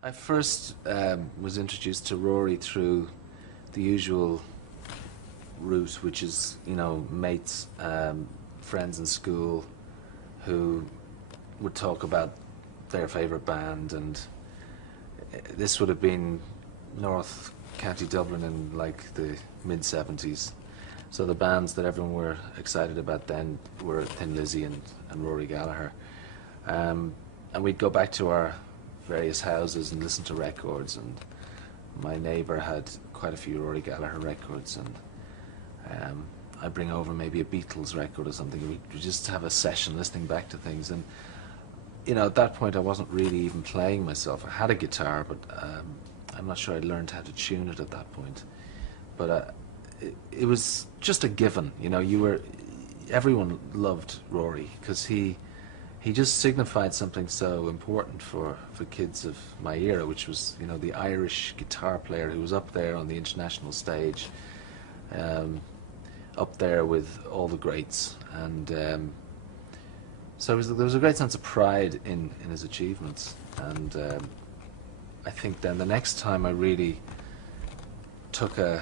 I first was introduced to Rory through the usual route, which is, mates, friends in school who would talk about their favourite band, and this would have been North County Dublin in like the mid-70s. So the bands that everyone were excited about then were Thin Lizzy and Rory Gallagher. And we'd go back to our various houses and listen to records, and my neighbour had quite a few Rory Gallagher records, and I'd bring over maybe a Beatles record or something. We'd just have a session listening back to things, and at that point I wasn't really even playing myself. I had a guitar, but I'm not sure I'd learned how to tune it at that point. But it was just a given, everyone loved Rory because he just signified something so important for kids of my era, which was, the Irish guitar player who was up there on the international stage, up there with all the greats. And so there was a great sense of pride in his achievements. And I think then the next time I really took an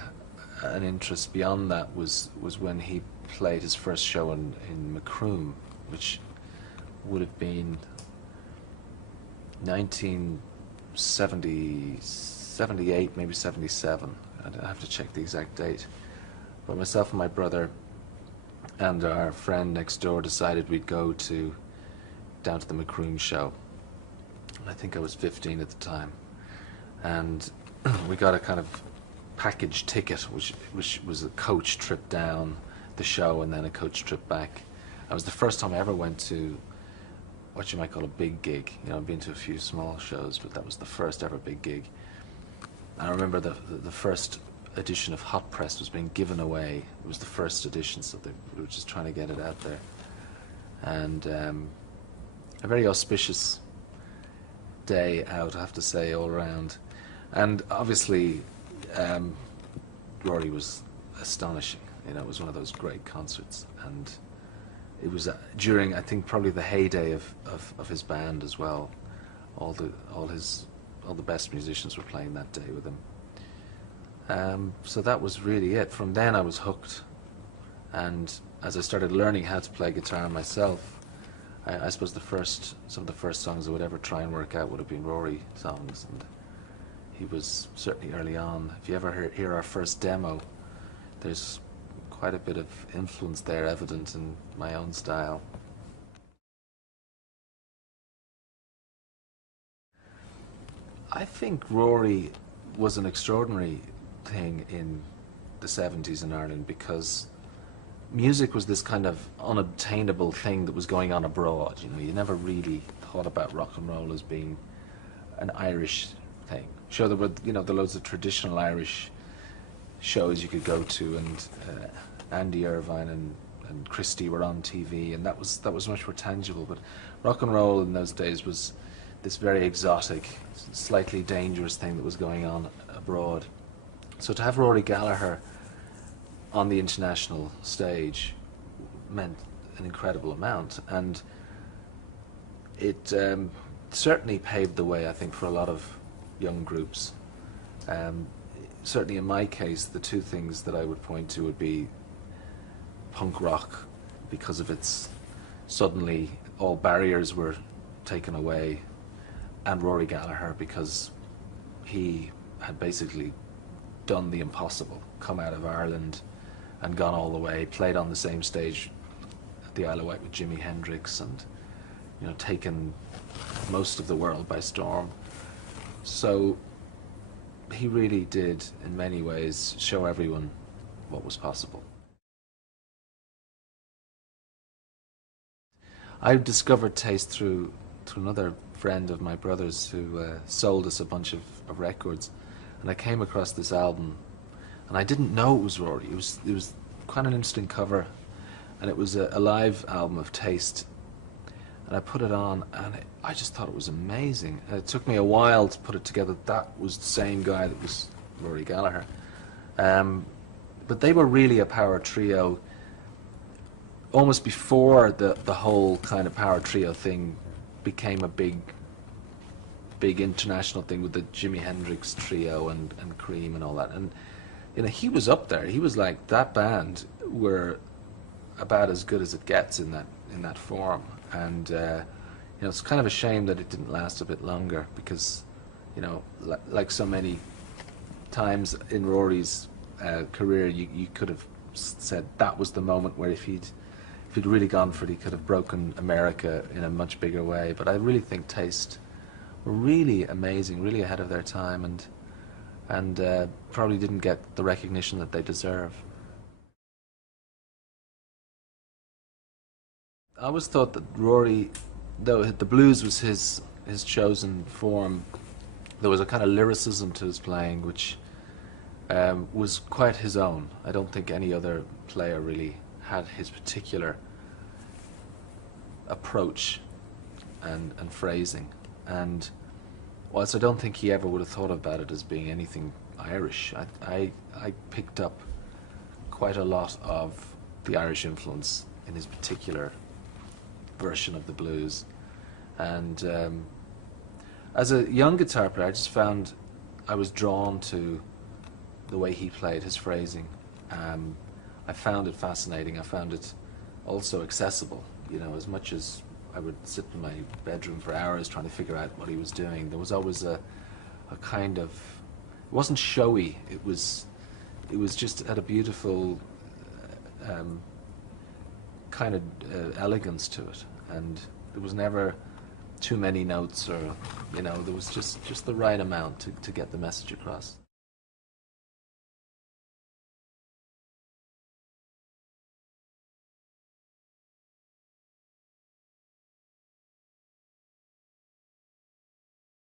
interest beyond that was when he played his first show in Macroom, which would have been 1978, maybe 77. I have to check the exact date. But myself and my brother and our friend next door decided we'd go down to the Macroom show. I think I was 15 at the time, and we got a kind of package ticket, which was a coach trip down the show and then a coach trip back. It was the first time I ever went to what you might call a big gig. I've been to a few small shows, but that was the first ever big gig. I remember the first edition of Hot Press was being given away. It was the first edition, so they were just trying to get it out there. And a very auspicious day out, I have to say, all around. And obviously, Rory was astonishing. It was one of those great concerts, and it was during, I think, probably the heyday of his band as well. All the best musicians were playing that day with him. So that was really it. From then I was hooked, and as I started learning how to play guitar myself, I suppose some of the first songs I would ever try and work out would have been Rory songs, and he was certainly early on. If you ever hear our first demo, there's quite a bit of influence there evident in my own style. I think Rory was an extraordinary thing in the 70s in Ireland because music was this kind of unobtainable thing that was going on abroad. You never really thought about rock and roll as being an Irish thing. Sure, there were the loads of traditional Irish shows you could go to, and Andy Irvine and Christie were on TV, and that was much more tangible. But rock and roll in those days was this very exotic, slightly dangerous thing that was going on abroad. So to have Rory Gallagher on the international stage meant an incredible amount, and it certainly paved the way, I think, for a lot of young groups. Certainly in my case, the two things that I would point to would be punk rock, because of its suddenly all barriers were taken away, and Rory Gallagher, because he had basically done the impossible, come out of Ireland and gone all the way, played on the same stage at the Isle of Wight with Jimi Hendrix, and taken most of the world by storm. So he really did, in many ways, show everyone what was possible. I discovered Taste through another friend of my brother's who sold us a bunch of records, and I came across this album, and I didn't know it was Rory. It was quite an interesting cover, and it was a live album of Taste, and I put it on, and I just thought it was amazing. And it took me a while to put it together. That was the same guy that was Rory Gallagher. But they were really a power trio almost before the whole kind of power trio thing became a big big international thing with the Jimi Hendrix trio and Cream and all that. And you know, he was up there. He was like, that band were about as good as it gets in that form. And you know, it's kind of a shame that it didn't last a bit longer, because you know, like so many times in Rory's career, you could have said that was the moment where if he'd really gone for it, he could have broken America in a much bigger way. But I really think Taste were really amazing, really ahead of their time, and probably didn't get the recognition that they deserve. I always thought that Rory, though the blues was his chosen form, there was a kind of lyricism to his playing which was quite his own. I don't think any other player really had his particular approach and phrasing. And whilst I don't think he ever would have thought about it as being anything Irish, I picked up quite a lot of the Irish influence in his particular version of the blues. And as a young guitar player, I just found I was drawn to the way he played, his phrasing. I found it fascinating. I found it also accessible. You know, as much as I would sit in my bedroom for hours trying to figure out what he was doing, there was always a kind of, it wasn't showy. It was just had a beautiful kind of elegance to it, and there was never too many notes, or you know, there was just the right amount to get the message across.